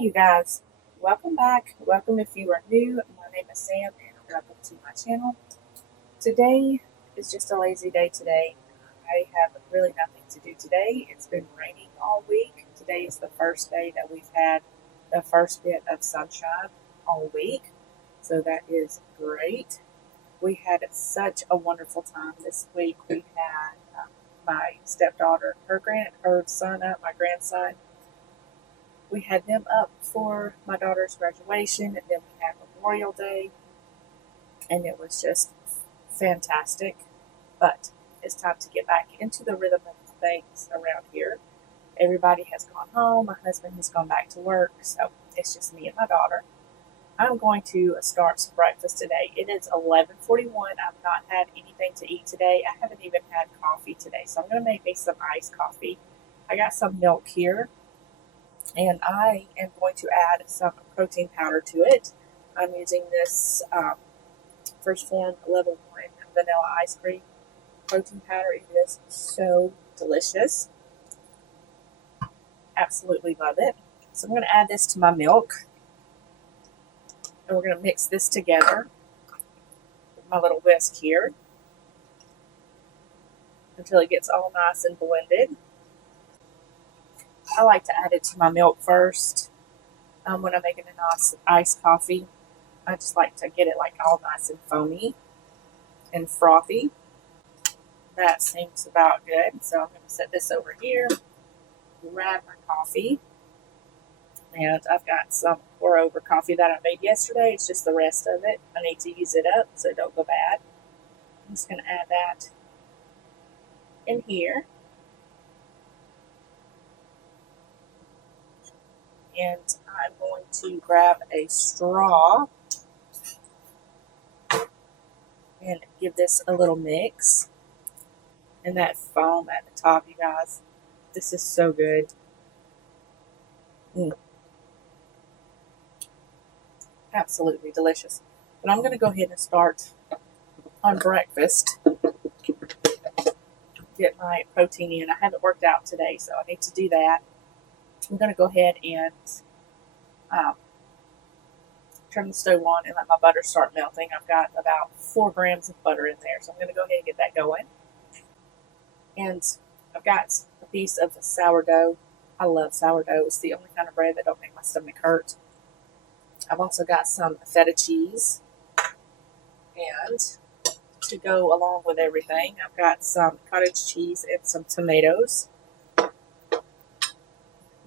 You guys, welcome back. Welcome if you are new. My name is Sam and welcome to my channel. Today is just a lazy day today. I have really nothing to do today. It's been raining all week. Today is the first day that we've had the first bit of sunshine all week. So that is great. We had such a wonderful time this week. We had my stepdaughter, her son up, my grandson. We had them up for my daughter's graduation, and then we had Memorial Day, and it was just fantastic. But it's time to get back into the rhythm of things around here. Everybody has gone home. My husband has gone back to work, so it's just me and my daughter. I'm going to start some breakfast today. It is 11:41. I've not had anything to eat today. I haven't even had coffee today, so I'm going to make me some iced coffee. I got some milk here, and I am going to add some protein powder to it. I'm using this Phorm level 1 vanilla ice cream protein powder. It is so delicious. Absolutely love it. So I'm going to add this to my milk, and we're going to mix this together with my little whisk here until it gets all nice and blended. I like to add it to my milk first when I'm making a nice iced coffee. I just like to get it like all nice and foamy and frothy. That seems about good. So I'm going to set this over here, grab my coffee, and I've got some pour over coffee that I made yesterday. It's just the rest of it. I need to use it up so it don't go bad. I'm just going to add that in here. And I'm going to grab a straw and give this a little mix. And that foam at the top, you guys, this is so good. Absolutely delicious. But I'm going to go ahead and start on breakfast. Get my protein in. I haven't worked out today, so I need to do that. I'm going to go ahead and turn the stove on and let my butter start melting. I've got about 4 grams of butter in there, so I'm going to go ahead and get that going. And I've got a piece of sourdough. I love sourdough. It's the only kind of bread that don't make my stomach hurt. I've also got some feta cheese. And to go along with everything, I've got some cottage cheese and some tomatoes.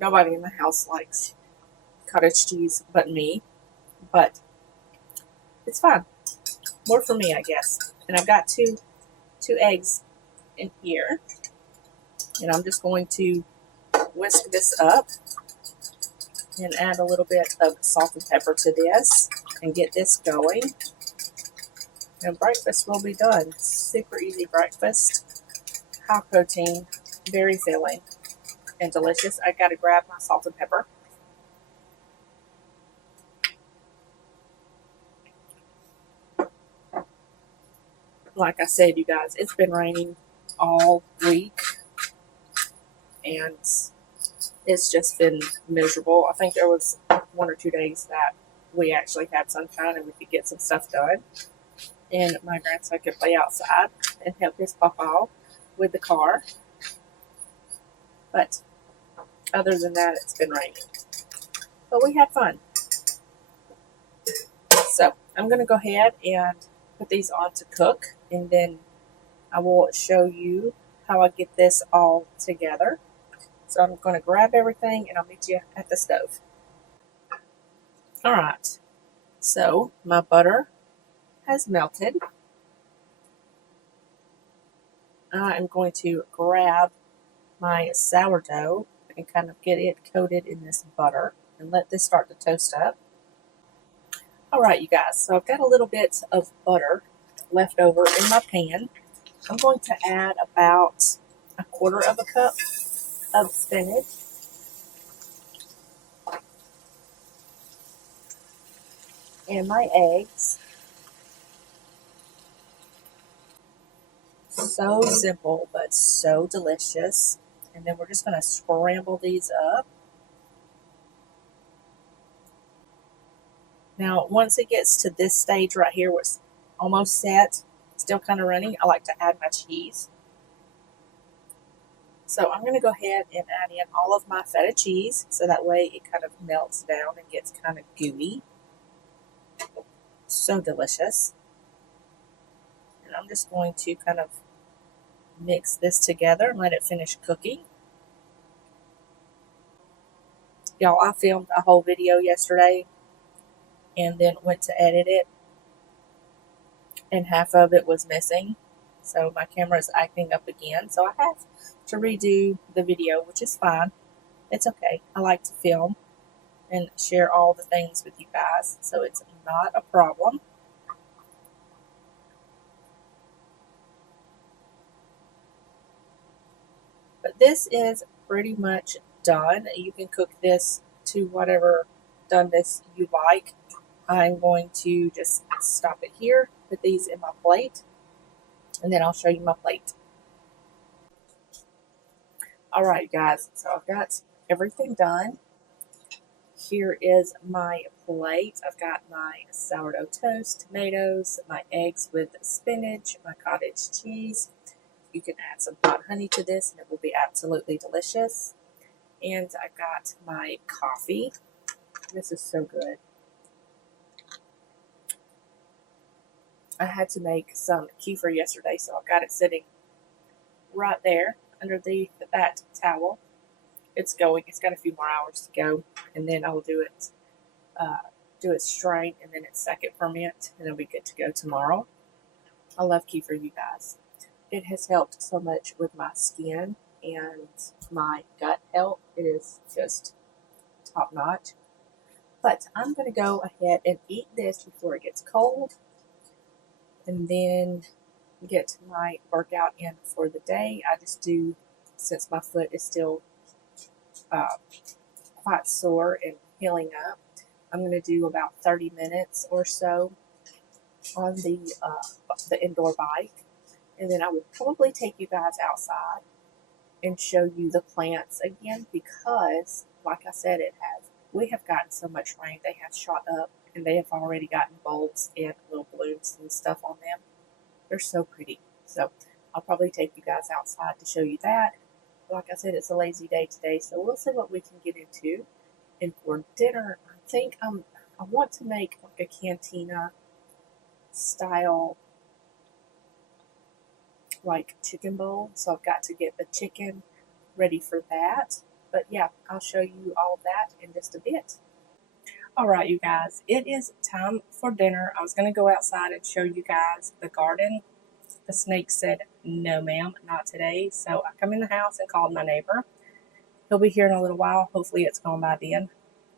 Nobody in the house likes cottage cheese but me, but it's fine. More for me, I guess. And I've got two eggs in here, and I'm just going to whisk this up and add a little bit of salt and pepper to this and get this going. And breakfast will be done. Super easy breakfast, high protein, very filling and delicious. I got to grab my salt and pepper. Like I said, you guys, it's been raining all week, and it's just been miserable. I think there was 1 or 2 days that we actually had sunshine and we could get some stuff done. And my grandson could play outside and help his papa with the car. But other than that, it's been raining. But we had fun. So I'm going to go ahead and put these on to cook, and then I will show you how I get this all together. So I'm going to grab everything and I'll meet you at the stove. Alright, so my butter has melted. I'm going to grab my sourdough and kind of get it coated in this butter and let this start to toast up. Alright, you guys, so I've got a little bit of butter left over in my pan. I'm going to add about 1/4 cup of spinach. And my eggs. So simple, but so delicious. And then we're just going to scramble these up. Now, once it gets to this stage right here where it's almost set, still kind of running, I like to add my cheese. So I'm going to go ahead and add in all of my feta cheese so that way it kind of melts down and gets kind of gooey. So delicious. And I'm just going to kind of mix this together and let it finish cooking. Y'all, I filmed a whole video yesterday and then went to edit it, and half of it was missing. So my camera is acting up again. So I have to redo the video, which is fine. It's okay. I like to film and share all the things with you guys, so it's not a problem. But this is pretty much done. You can cook this to whatever doneness you like. I'm going to just stop it here, put these in my plate, and then I'll show you my plate. Alright guys, so I've got everything done. Here is my plate. I've got my sourdough toast, tomatoes, my eggs with spinach, my cottage cheese. You can add some hot honey to this and it will be absolutely delicious. And I've got my coffee. This is so good. I had to make some kefir yesterday, so I've got it sitting right there under that towel. It's going. It's got a few more hours to go, and then I'll do it straight, and then it's second ferment, and it'll be good to go tomorrow. I love kefir, you guys. It has helped so much with my skin and my gut health. It is just top notch. But I'm going to go ahead and eat this before it gets cold, and then get my workout in for the day. I just do, since my foot is still quite sore and healing up, I'm going to do about 30 minutes or so on the indoor bike, and then I will probably take you guys outside and show you the plants again, because like I said, we have gotten so much rain. They have shot up and they have already gotten bulbs and little blooms and stuff on them. They're so pretty. So I'll probably take you guys outside to show you that. Like I said, it's a lazy day today, so we'll see what we can get into. And for dinner, I think I want to make like a cantina style like chicken bowl. So I've got to get the chicken ready for that. But yeah, I'll show you all of that in just a bit. Alright, you guys, it is time for dinner. I was going to go outside and show you guys the garden. The snake said, no ma'am, not today. So I come in the house and called my neighbor. He'll be here in a little while. Hopefully it's gone by then.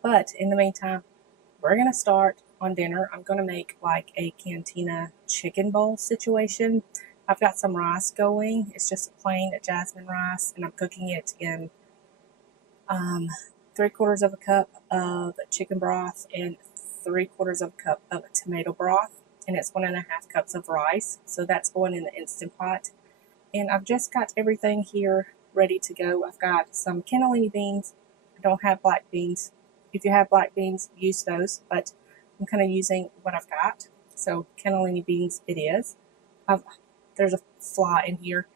But in the meantime, we're going to start on dinner. I'm going to make like a cantina chicken bowl situation. I've got some rice going. It's just a plain jasmine rice, and I'm cooking it in 3/4 of a cup of chicken broth and 3/4 of a cup of tomato broth. And it's 1.5 cups of rice. So that's going in the Instant Pot. And I've just got everything here ready to go. I've got some cannellini beans. I don't have black beans. If you have black beans, use those, but I'm kind of using what I've got. So cannellini beans it is. There's a fly in here.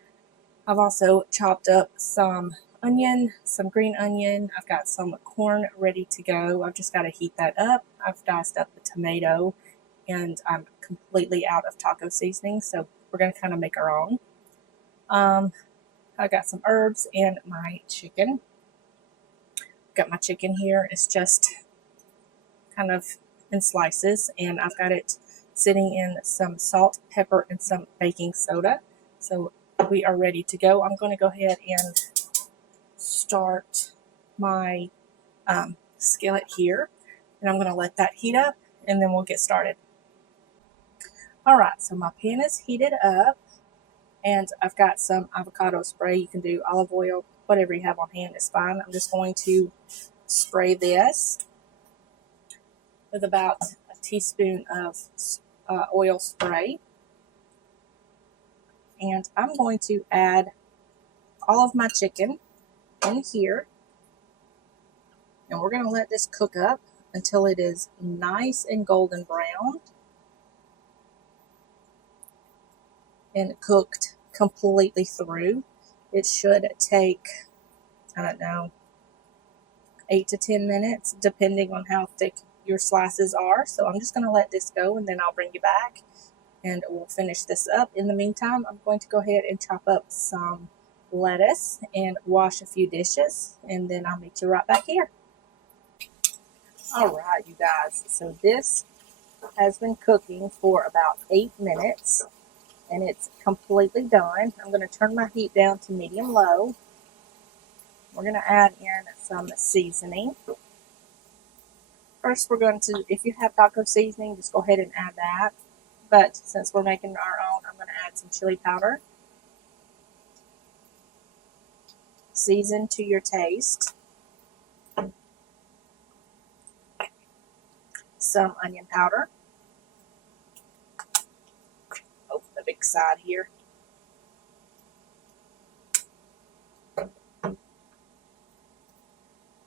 I've also chopped up some onion, some green onion. I've got some corn ready to go. I've just got to heat that up. I've diced up the tomato, and I'm completely out of taco seasoning, so we're going to kind of make our own. I got some herbs and my chicken. Got my chicken here. It's just kind of in slices, and I've got it sitting in some salt, pepper, and some baking soda. So we are ready to go. I'm going to go ahead and start my skillet here, and I'm going to let that heat up, and then we'll get started. Alright, so my pan is heated up, and I've got some avocado spray. You can do olive oil, whatever you have on hand is fine. I'm just going to spray this with about a teaspoon of oil spray. And I'm going to add all of my chicken in here. And we're going to let this cook up until it is nice and golden brown and cooked completely through. It should take, I don't know, 8 to 10 minutes, depending on how thick your slices are. So I'm just going to let this go, and then I'll bring you back and we'll finish this up. In the meantime, I'm going to go ahead and chop up some lettuce and wash a few dishes, and then I'll meet you right back here. All right, you guys, so this has been cooking for about 8 minutes, and it's completely done. I'm going to turn my heat down to medium-low. We're going to add in some seasoning. First, we're going to, if you have taco seasoning, just go ahead and add that. But since we're making our own, I'm going to add some chili powder. Season to your taste. Some onion powder. Oh, the big side here.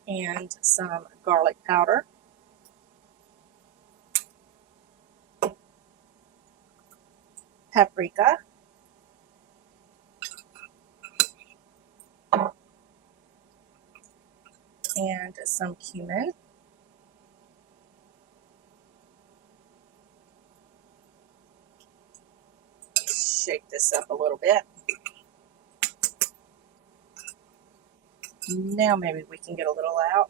And some garlic powder. Paprika. And some cumin. Shake this up a little bit. Now maybe we can get a little out.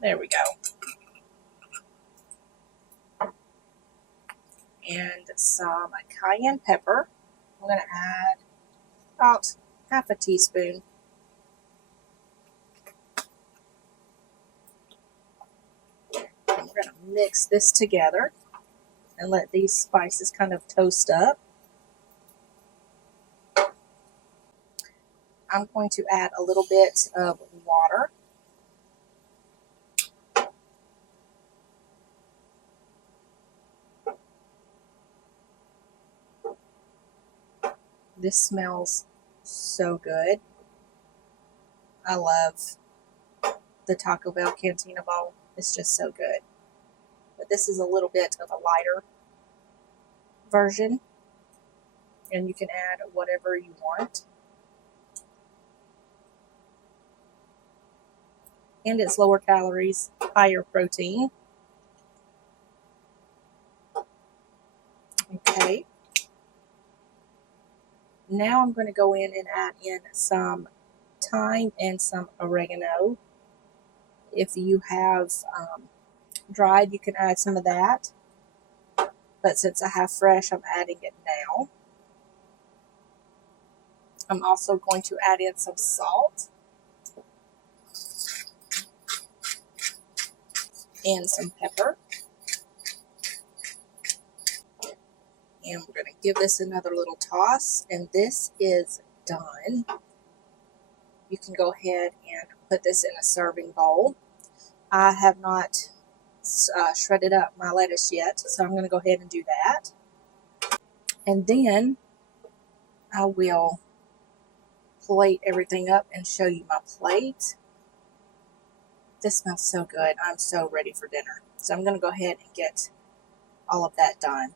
There we go. And some cayenne pepper. I'm going to add about half a teaspoon. And we're going to mix this together and let these spices kind of toast up. I'm going to add a little bit of water. This smells so good. I love the Taco Bell Cantina Bowl. It's just so good. But this is a little bit of a lighter version, and you can add whatever you want. And it's lower calories, higher protein. Okay. Now I'm going to go in and add in some thyme and some oregano. If you have dried, you can add some of that. But since I have fresh, I'm adding it now. I'm also going to add in some salt and some pepper. And we're going to give this another little toss, and this is done. You can go ahead and put this in a serving bowl. I have not shredded up my lettuce yet, so I'm going to go ahead and do that. And then I will plate everything up and show you my plate. This smells so good. I'm so ready for dinner. So I'm going to go ahead and get all of that done.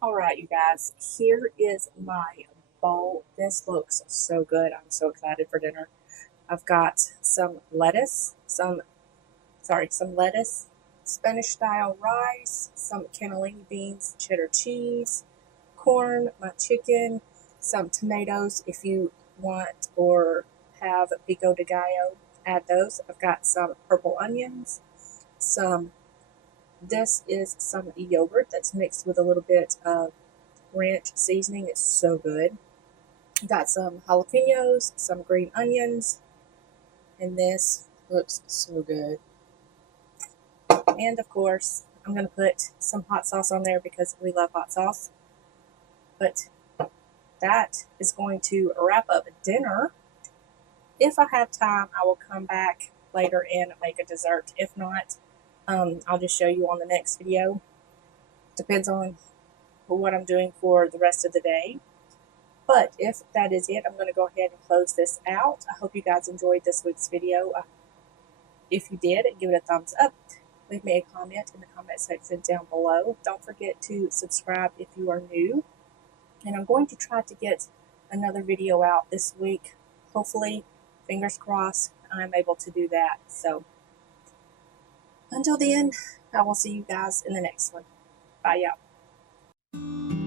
All right, you guys, here is my bowl. This looks so good. I'm so excited for dinner. I've got some lettuce, Spanish style rice, some cannellini beans, cheddar cheese, corn, my chicken, some tomatoes if you want or have pico de gallo, add those. I've got some purple onions, this is some yogurt that's mixed with a little bit of ranch seasoning. It's so good. Got some jalapenos, some green onions, and this looks so good. And of course, I'm going to put some hot sauce on there because we love hot sauce. But that is going to wrap up dinner. If I have time, I will come back later and make a dessert. If not, I'll just show you on the next video. Depends on what I'm doing for the rest of the day. But if that is it, I'm going to go ahead and close this out. I hope you guys enjoyed this week's video. If you did, give it a thumbs up. Leave me a comment in the comment section down below. Don't forget to subscribe if you are new. And I'm going to try to get another video out this week. Hopefully, fingers crossed, I'm able to do that. So until then, I will see you guys in the next one. Bye, y'all.